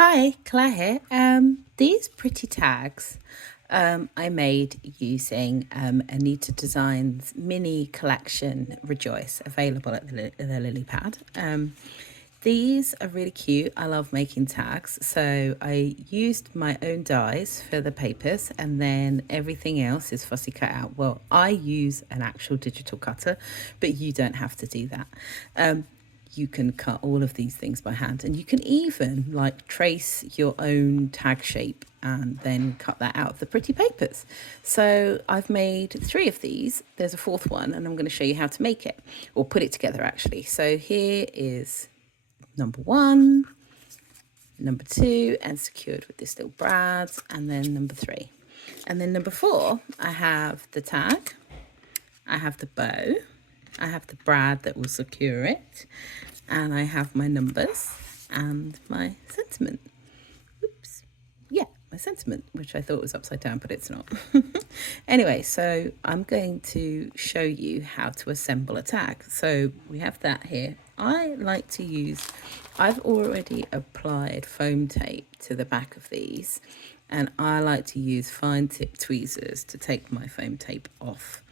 Hi, Claire here. These pretty tags I made using Anita Design's mini collection Rejoice, available at the Lilypad. These are really cute. I love making tags. So I used my own dies for the papers, and then everything else is fussy cut out. Well, I use an actual digital cutter, but you don't have to do that. You can cut all of these things by hand, and you can even like trace your own tag shape and then cut that out of the pretty papers. So I've made 3 of these. There's a 4th one, and I'm going to show you how to make it, or put it together actually. So here is number 1, number 2, and secured with this little brad, and then number 3. And then number 4, I have the tag, I have the bow, I have the brad that will secure it, and I have my numbers and my sentiment. Oops. Yeah, my sentiment, which I thought was upside down, but it's not. Anyway, so I'm going to show you how to assemble a tag. So we have that here. I like to use, I've already applied foam tape to the back of these, and I like to use fine tip tweezers to take my foam tape off.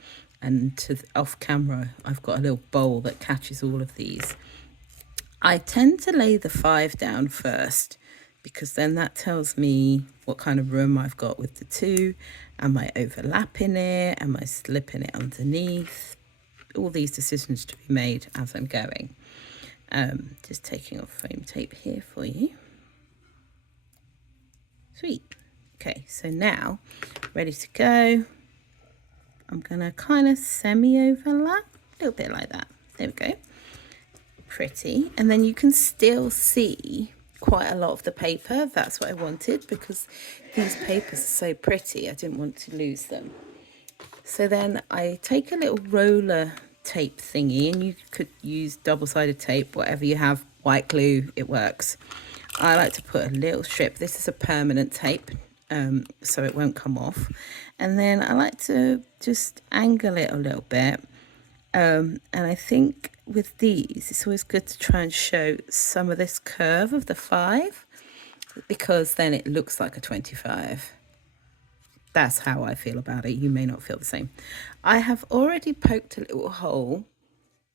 And off camera, I've got a little bowl that catches all of these. I tend to lay the 5 down first, because then that tells me what kind of room I've got with the 2. Am I overlapping it? Am I slipping it underneath? All these decisions to be made as I'm going. Just taking off foam tape here for you. Sweet. Okay, so now ready to go. I'm going to kind of semi-overlap, a little bit like that. There we go. Pretty. And then you can still see quite a lot of the paper. That's what I wanted, because these papers are so pretty. I didn't want to lose them. So then I take a little roller tape thingy, and you could use double-sided tape, whatever you have, white glue, it works. I like to put a little strip. This is a permanent tape, so it won't come off. And then I like to just angle it a little bit. And I think with these, it's always good to try and show some of this curve of the 5, because then it looks like a 25. That's how I feel about it. You may not feel the same. I have already poked a little hole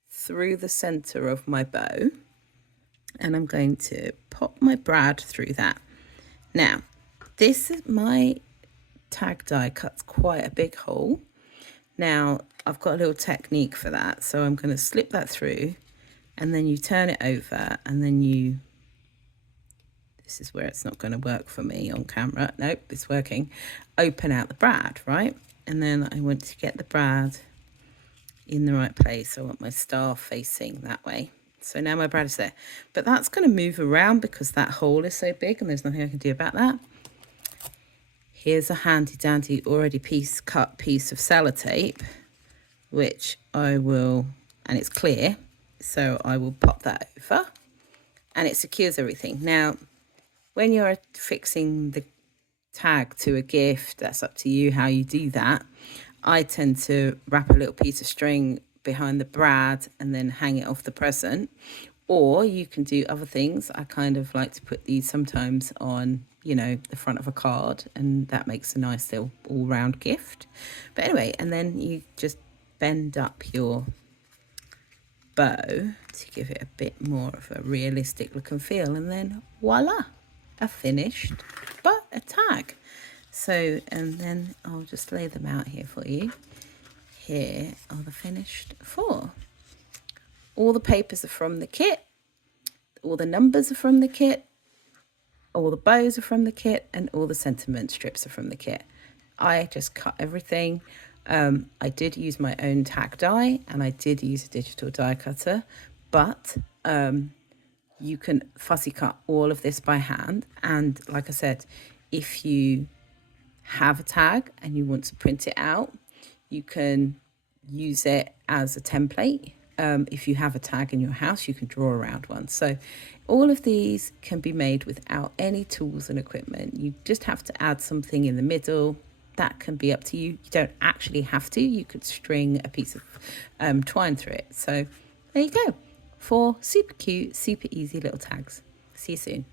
through the center of my bow, and I'm going to pop my brad through that. Now, this is my tag die cuts quite a big hole. Now, I've got a little technique for that. So I'm going to slip that through, and then you turn it over, and then this is where it's not going to work for me on camera. Nope, it's working. Open out the brad, right? And then I want to get the brad in the right place. I want my star facing that way. So now my brad is there. But that's going to move around because that hole is so big, and there's nothing I can do about that. Here's a handy dandy already cut piece of sellotape, which I will, and it's clear, so I will pop that over, and it secures everything. Now, when you're fixing the tag to a gift, that's up to you how you do that. I tend to wrap a little piece of string behind the brad and then hang it off the present. Or you can do other things. I kind of like to put these sometimes on, the front of a card, and that makes a nice little all-round gift. But anyway, and then you just bend up your bow to give it a bit more of a realistic look and feel, and then voila, a finished but a tag. So, and then I'll just lay them out here for you. Here are the finished 4. All the papers are from the kit, all the numbers are from the kit, all the bows are from the kit, and all the sentiment strips are from the kit. I just cut everything. I did use my own tag die, and I did use a digital die cutter, but you can fussy cut all of this by hand. And like I said, if you have a tag and you want to print it out, you can use it as a template. If you have a tag in your house, you can draw around one. So all of these can be made without any tools and equipment. You just have to add something in the middle. That can be up to you. You don't actually have to. You could string a piece of twine through it. So there you go. 4 super cute, super easy little tags. See you soon.